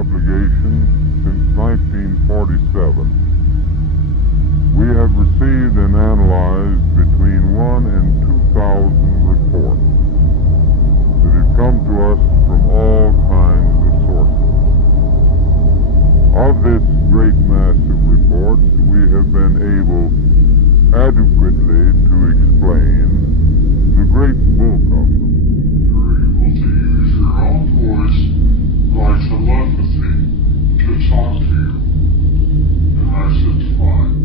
obligation since 1947. We have received and analyzed between 1 and 2,000 reports that have come to us from all kinds of sources. Of this great mass of reports, we have been able adequately to explain the great bulk of them. You're able to use your own voice by telepathy to talk to you. And I said, fine.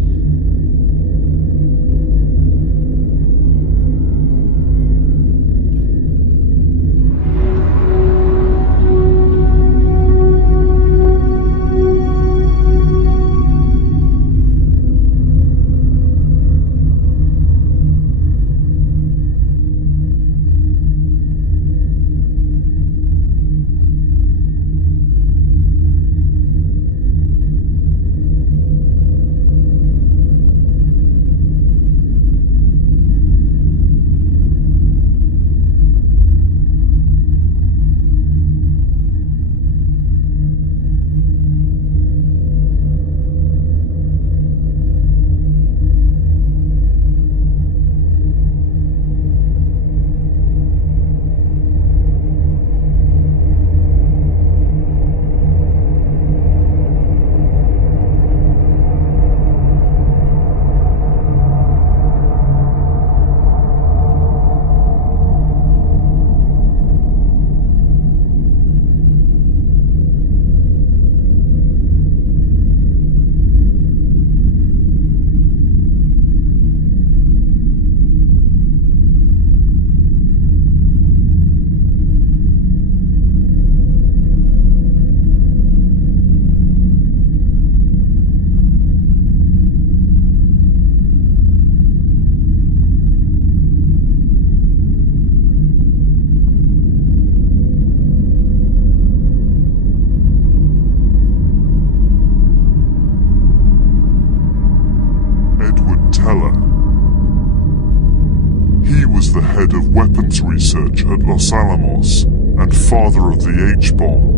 He was the head of weapons research at Los Alamos and father of the H-bomb.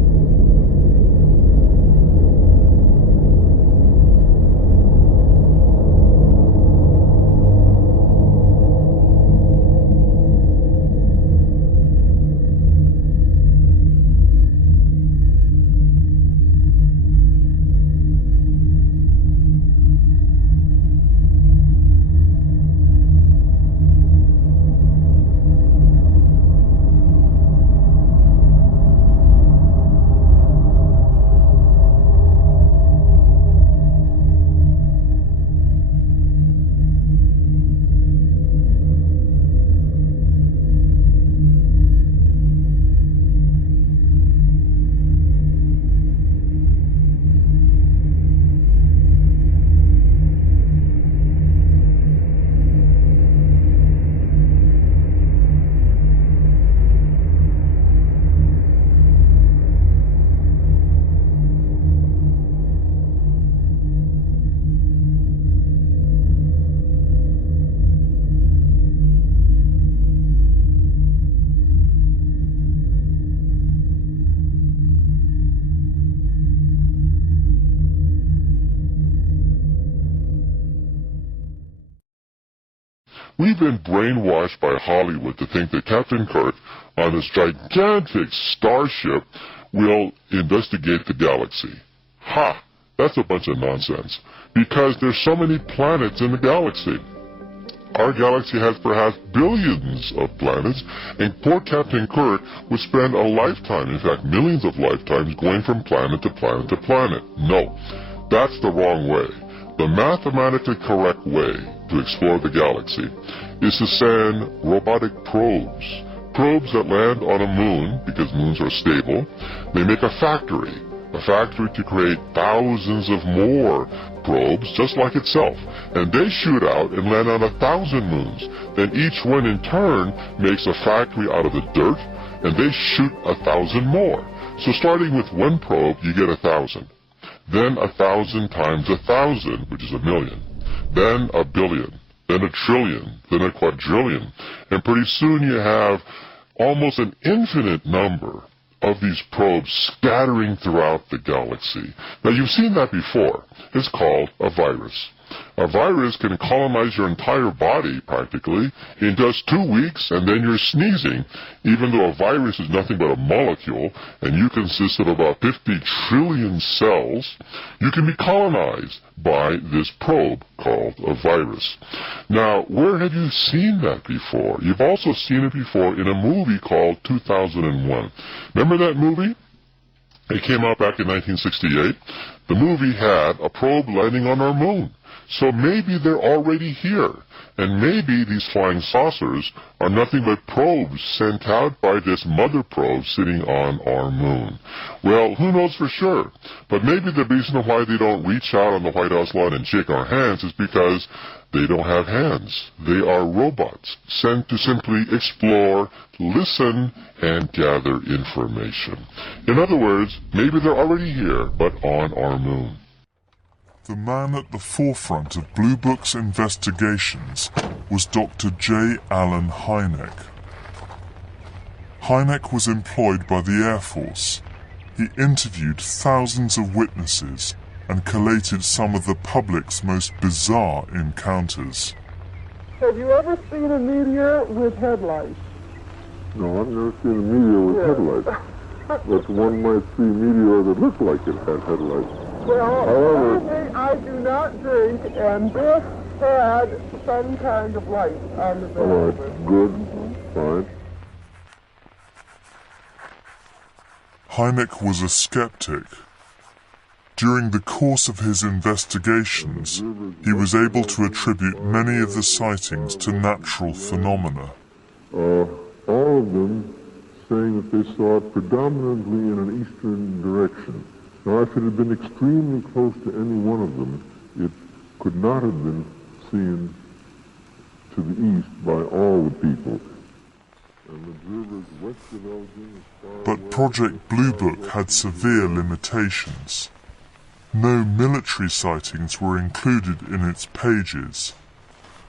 We've been brainwashed by Hollywood to think that Captain Kirk on this gigantic starship will investigate the galaxy. Ha! That's a bunch of nonsense. Because there's so many planets in the galaxy. Our galaxy has perhaps billions of planets, and poor Captain Kirk would spend a lifetime, in fact millions of lifetimes, going from planet to planet to planet. No, that's the wrong way. The mathematically correct way to explore the galaxy is to send robotic probes. Probes that land on a moon, because moons are stable. They make a factory to create thousands of more probes just like itself. And they shoot out and land on 1,000 moons. Then each one in turn makes a factory out of the dirt, and they shoot 1,000 more. So starting with one probe, you get 1,000. Then 1,000 times 1,000, which is 1,000,000. Then 1,000,000,000. Then 1,000,000,000,000. Then 1,000,000,000,000. And pretty soon you have almost an infinite number of these probes scattering throughout the galaxy. Now, you've seen that before. It's called a virus. A virus can colonize your entire body, practically, in just 2 weeks, and then you're sneezing. Even though a virus is nothing but a molecule, and you consist of about 50 trillion cells, you can be colonized by this probe called a virus. Now, where have you seen that before? You've also seen it before in a movie called 2001. Remember that movie? It came out back in 1968. The movie had a probe landing on our moon. So maybe they're already here. And maybe these flying saucers are nothing but probes sent out by this mother probe sitting on our moon. Well, who knows for sure? But maybe the reason why they don't reach out on the White House lawn and shake our hands is because they don't have hands. They are robots sent to simply explore, listen, and gather information. In other words, maybe they're already here, but on our moon. The man at the forefront of Blue Book's investigations was Dr. J. Allen Hynek. Hynek was employed by the Air Force. He interviewed thousands of witnesses and collated some of the public's most bizarre encounters. Have you ever seen a meteor with headlights? No, I've never seen a meteor with headlights. But one might see a meteor that looked like it had headlights. Well, I do not drink, and this had some kind of light on the back. All right, good, fine. Hynek was a skeptic. During the course of his investigations, he was able to attribute many of the sightings to natural phenomena. All of them saying that they saw it predominantly in an eastern direction. Now, if it had been extremely close to any one of them, it could not have been seen to the east by all the people. And observers west of Elgin, But Project Blue Book had severe limitations. No military sightings were included in its pages.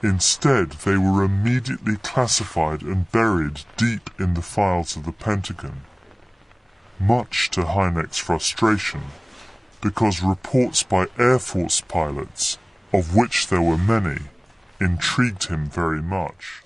Instead, they were immediately classified and buried deep in the files of the Pentagon. Much to Hynek's frustration, because reports by Air Force pilots, of which there were many, intrigued him very much.